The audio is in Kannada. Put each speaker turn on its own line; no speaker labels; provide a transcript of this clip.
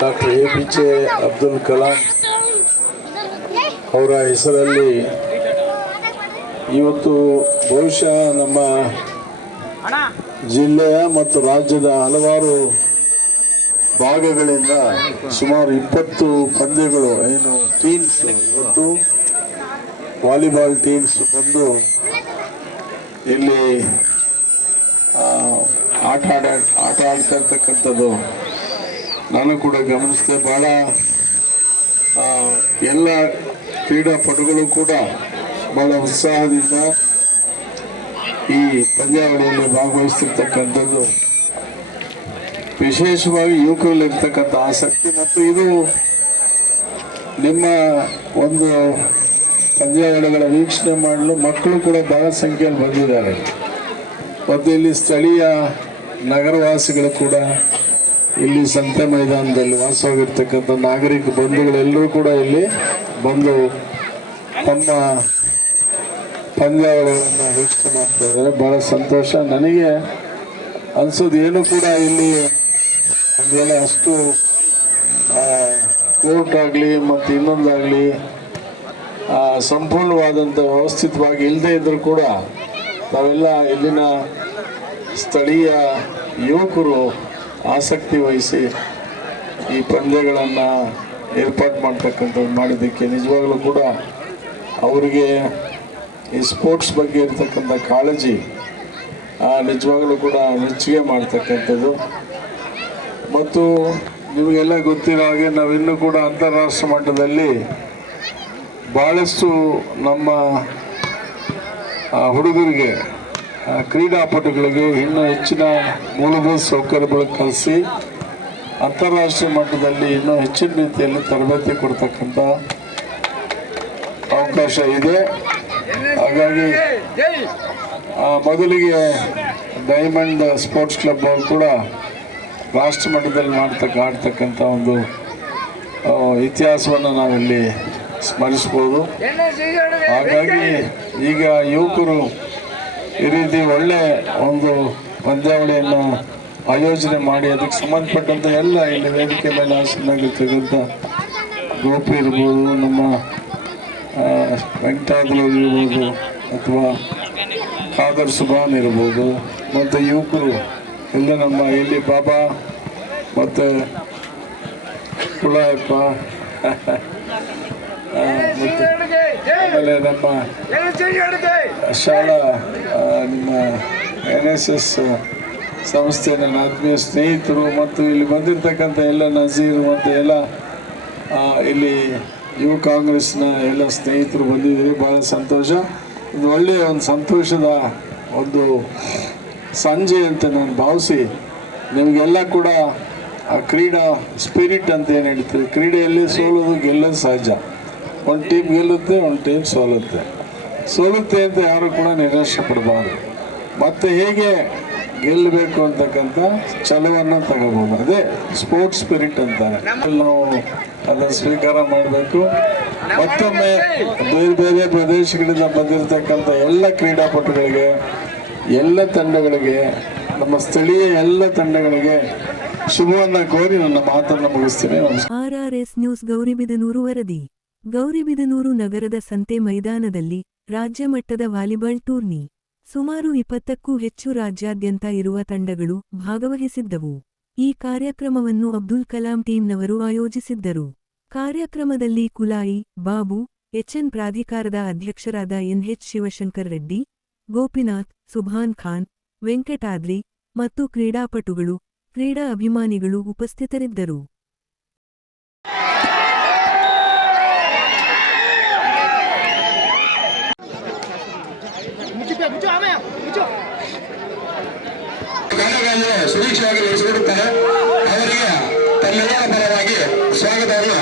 Doctor A P J Abdul Kalam ಅವರ ಹೆಸರಲ್ಲಿ ಇವತ್ತು ಬಹುಶಃ ನಮ್ಮ ಜಿಲ್ಲೆಯ ಮತ್ತು ರಾಜ್ಯದ ಹಲವಾರು ಭಾಗಗಳಿಂದ ಸುಮಾರು ಇಪ್ಪತ್ತು ಪಂದ್ಯಗಳು, ಏನು ಟೀಮ್ಸ್ ಇವತ್ತು ವಾಲಿಬಾಲ್ ಟೀಮ್ಸ್ ಬಂದು ಇಲ್ಲಿ ಆಟ ಆಡ, ಆಟ ಆಡ್ತಾ ಇರ್ತಕ್ಕಂಥದ್ದು. ನಾನು ಕೂಡ ಗಮನಿಸಿದೆ ಭಾಳ ಎಲ್ಲ ಕ್ರೀಡಾಪಟುಗಳು ಕೂಡ ಭಾಳ ಉತ್ಸಾಹದಿಂದ ಈ ಪಂದ್ಯಾವಳಿಯಲ್ಲಿ ಭಾಗವಹಿಸ್ತಿರ್ತಕ್ಕಂಥದ್ದು. ವಿಶೇಷವಾಗಿ ಯುವಕರಲ್ಲಿರ್ತಕ್ಕಂಥ ಆಸಕ್ತಿ ಮತ್ತು ಇದು ನಿಮ್ಮ ಒಂದು ಪಂದ್ಯಾವಳಿಗಳ ವೀಕ್ಷಣೆ ಮಾಡಲು ಮಕ್ಕಳು ಕೂಡ ಬಹಳ ಸಂಖ್ಯೆಯಲ್ಲಿ ಬಂದಿದ್ದಾರೆ. ಮತ್ತು ಇಲ್ಲಿ ಸ್ಥಳೀಯ ನಗರವಾಸಿಗಳು ಕೂಡ ಇಲ್ಲಿ ಸಂತೆ ಮೈದಾನದಲ್ಲಿ ವಾಸವಾಗಿರ್ತಕ್ಕಂಥ ನಾಗರಿಕ ಬಂಧುಗಳೆಲ್ಲರೂ ಕೂಡ ಇಲ್ಲಿ ಬಂದು ತಮ್ಮ ಪಂದ್ಯಾವಳಿಗಳನ್ನು ವೀಕ್ಷಣೆ ಮಾಡ್ತಾ ಇದ್ದಾರೆ. ಬಹಳ ಸಂತೋಷ. ನನಗೆ ಅನ್ಸೋದು ಏನು ಕೂಡ ಇಲ್ಲಿ ಒಂದೇಳೆ ಅಷ್ಟು ಕೋರ್ಟ್ ಆಗಲಿ ಮತ್ತು ಇನ್ನೊಂದಾಗಲಿ ಸಂಪೂರ್ಣವಾದಂಥ ವ್ಯವಸ್ಥಿತವಾಗಿ ಇಲ್ಲದೆ ಇದ್ದರೂ ಕೂಡ ನಾವೆಲ್ಲ ಇಲ್ಲಿನ ಸ್ಥಳೀಯ ಯುವಕರು ಆಸಕ್ತಿ ವಹಿಸಿ ಈ ಪಂದ್ಯಗಳನ್ನು ಏರ್ಪಾಡು ಮಾಡ್ತಕ್ಕಂಥದ್ದು ಮಾಡಿದ್ದಕ್ಕೆ ನಿಜವಾಗ್ಲೂ ಕೂಡ ಅವರಿಗೆ ಈ ಸ್ಪೋರ್ಟ್ಸ್ ಬಗ್ಗೆ ಇರತಕ್ಕಂಥ ಕಾಳಜಿ ನಿಜವಾಗ್ಲೂ ಕೂಡ ಮೆಚ್ಚುಗೆ ಮಾಡ್ತಕ್ಕಂಥದ್ದು. ಮತ್ತು ನಿಮಗೆಲ್ಲ ಗೊತ್ತಿರೋ ಹಾಗೆ ನಾವಿನ್ನೂ ಕೂಡ ಅಂತಾರಾಷ್ಟ್ರೀಯ ಮಟ್ಟದಲ್ಲಿ ಭಾಳಷ್ಟು ನಮ್ಮ ಹುಡುಗರಿಗೆ ಕ್ರೀಡಾಪಟುಗಳಿಗೆ ಇನ್ನೂ ಹೆಚ್ಚಿನ ಮೂಲಭೂತ ಸೌಕರ್ಯಗಳು ಕಲಿಸಿ ಅಂತಾರಾಷ್ಟ್ರೀಯ ಮಟ್ಟದಲ್ಲಿ ಇನ್ನೂ ಹೆಚ್ಚಿನ ರೀತಿಯಲ್ಲಿ ತರಬೇತಿ ಕೊಡ್ತಕ್ಕಂಥ ಅವಕಾಶ ಇದೆ. ಹಾಗಾಗಿ ಮೊದಲಿಗೆ ಡೈಮಂಡ್ ಸ್ಪೋರ್ಟ್ಸ್ ಕ್ಲಬ್ ಅವರು ಕೂಡ ರಾಷ್ಟ್ರ ಮಟ್ಟದಲ್ಲಿ ಮಾಡ್ತಕ್ಕ, ಆಡ್ತಕ್ಕಂಥ ಒಂದು ಇತಿಹಾಸವನ್ನು ನಾವಿಲ್ಲಿ ಸ್ಮರಿಸ್ಬೋದು. ಹಾಗಾಗಿ ಈಗ ಯುವಕರು ಈ ರೀತಿ ಒಳ್ಳೆ ಒಂದು ಪಂದ್ಯಾವಳಿಯನ್ನು ಆಯೋಜನೆ ಮಾಡಿ ಅದಕ್ಕೆ ಸಂಬಂಧಪಟ್ಟಂಥ ಎಲ್ಲ ಇಲ್ಲಿ ವೇದಿಕೆ ಮೇಲೆ ಆಸನಾಗಿರ್ತಕ್ಕಂಥ ಗೋಪಿ ಇರ್ಬೋದು ನಮ್ಮ ಆ, ವೆಂಕಟಾದ್ರಿ ಇರ್ಬೋದು ಅಥವಾ ಖಾದರ್ ಸುಬಾನ್ ಇರ್ಬೋದು ಮತ್ತು ಯುವಕರು ಎಲ್ಲ ನಮ್ಮ ಇಲ್ಲಿ ಬಾಬಾ ಮತ್ತು ಕುಳಾಯಪ್ಪ ಮತ್ತು ಆಮೇಲೆ ನಮ್ಮ ಶಾಲಾ ನಿಮ್ಮ ಎನ್ ಎಸ್ ಎಸ್ ಸಂಸ್ಥೆ ನನ್ನ ಆತ್ಮೀಯ ಸ್ನೇಹಿತರು ಮತ್ತು ಇಲ್ಲಿ ಬಂದಿರತಕ್ಕಂಥ ಎಲ್ಲ ನಜೀರ್ ಮತ್ತು ಎಲ್ಲ ಇಲ್ಲಿ ಯುವ ಕಾಂಗ್ರೆಸ್ನ ಎಲ್ಲ ಸ್ನೇಹಿತರು ಬಂದಿದ್ದೀರಿ. ಭಾಳ ಸಂತೋಷ. ಒಂದು ಒಳ್ಳೆಯ ಒಂದು ಸಂತೋಷದ ಒಂದು ಸಂಜೆ ಅಂತ ನಾನು ಭಾವಿಸಿ ನಿಮಗೆಲ್ಲ ಕೂಡ ಆ ಕ್ರೀಡಾ ಸ್ಪಿರಿಟ್ ಅಂತ ಏನು ಹೇಳ್ತೀವಿ ಕ್ರೀಡೆಯಲ್ಲಿ ಸೋಲೋದು ಗೆಲ್ಲೋದು ಸಹಜ. ಒಂದು ಟೀಮ್ ಗೆಲ್ಲುತ್ತೆ, ಒಂದು ಟೀಮ್ ಸೋಲುತ್ತೆ. ಸೋಲುತ್ತೆ ಅಂತ ಯಾರು ಕೂಡ ನಿರಾಶೆ ಪಡಬಾರ್ದು ಮತ್ತೆ ಹೇಗೆ ಗೆಲ್ಲಬೇಕು ಅಂತಕ್ಕಂಥ ಛಲವನ್ನು ತಗೋಬೋದು. ಅದೇ ಸ್ಪೋರ್ಟ್ಸ್ ಸ್ಪಿರಿಟ್ ಅಂತಾರೆ. ನಾವು ಅದನ್ನು ಸ್ವೀಕಾರ ಮಾಡಬೇಕು. ಮತ್ತೊಮ್ಮೆ ಬೇರೆ ಬೇರೆ ಪ್ರದೇಶಗಳಿಂದ ಬಂದಿರತಕ್ಕಂಥ ಎಲ್ಲ ಕ್ರೀಡಾಪಟುಗಳಿಗೆ, ಎಲ್ಲ ತಂಡಗಳಿಗೆ, ನಮ್ಮ ಸ್ಥಳೀಯ ಎಲ್ಲ ತಂಡಗಳಿಗೆ ಶುಭವನ್ನ ಕೋರಿ ನನ್ನ ಮಾತನ್ನು ಮುಗಿಸ್ತೀನಿ. ಆರ್
ಎಸ್ ನ್ಯೂಸ್ ಗೌರಿಬಿದನೂರು ವರದಿ. ಗೌರಿಬಿದನೂರು ನಗರದ ಸಂತೆ ಮೈದಾನದಲ್ಲಿ ರಾಜ್ಯಮಟ್ಟದ ವಾಲಿಬಾಲ್ ಟೂರ್ನಿ. ಸುಮಾರು ಇಪ್ಪತ್ತಕ್ಕೂ ಹೆಚ್ಚು ರಾಜ್ಯಾದ್ಯಂತ ಇರುವ ತಂಡಗಳು ಭಾಗವಹಿಸಿದ್ದವು. ಈ ಕಾರ್ಯಕ್ರಮವನ್ನು ಅಬ್ದುಲ್ ಕಲಾಂ ಟೀಮ್ನವರು ಆಯೋಜಿಸಿದ್ದರು. ಕಾರ್ಯಕ್ರಮದಲ್ಲಿ ಕುಲಾಯಿ, ಬಾಬು, ಎಚ್ಎನ್ ಪ್ರಾಧಿಕಾರದ ಅಧ್ಯಕ್ಷರಾದ ಎನ್ಎಚ್ ಶಿವಶಂಕರ್ ರೆಡ್ಡಿ, ಗೋಪಿನಾಥ್, ಸುಭಾನ್ ಖಾನ್, ವೆಂಕಟಾದ್ರಿ ಮತ್ತು ಕ್ರೀಡಾಪಟುಗಳು, ಕ್ರೀಡಾ ಅಭಿಮಾನಿಗಳು ಉಪಸ್ಥಿತರಿದ್ದರು.
ತಂಡಗಳನ್ನು ಸುರಕ್ಷವಾಗಿ ನಡೆಸಿಕೊಡುತ್ತಾರೆ ಅವರಿಗೆ ತನ್ನೆಲ್ಲರ ಪರವಾಗಿ ಸ್ವಾಗತವನ್ನು